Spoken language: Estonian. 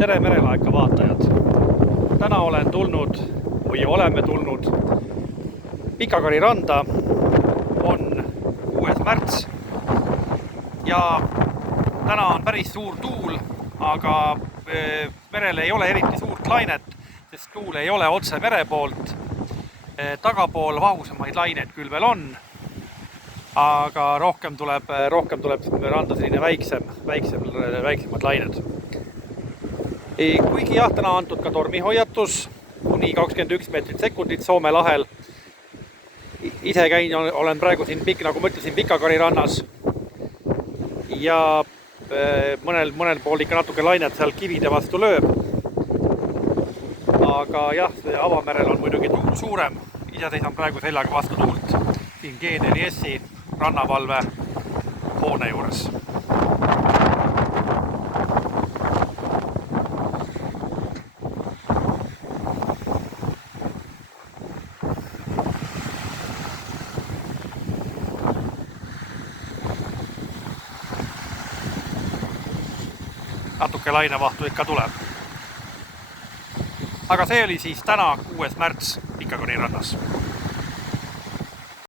Tere merelaeka vaatajad! Täna olen tulnud või oleme tulnud Pikakari randa. On 6. märts ja täna on päris suur tuul, aga merel ei ole eriti suurt lainet, sest tuul ei ole otse mere poolt. Tagapool vahusamaid laineid küll veel on, aga rohkem tuleb randa selline väiksemad lained. Kuigi jah, täna antud ka tormihoiatus kuni 21 meetrit sekundit Soome lahel. Ise olen praegu siin, nagu ma ütlesin, Pikakari rannas ja mõnel pool ikka natuke lainet seal kivide vastu lööb. Aga jah, avamerel on muidugi tuul suurem. Ise seisan praegu seljaga vastu tuult siin G4S-i rannavalve hoone juures. Natuke lainevahtu ikka tuleb. Aga see oli siis täna 6. märts Pikakari rannas.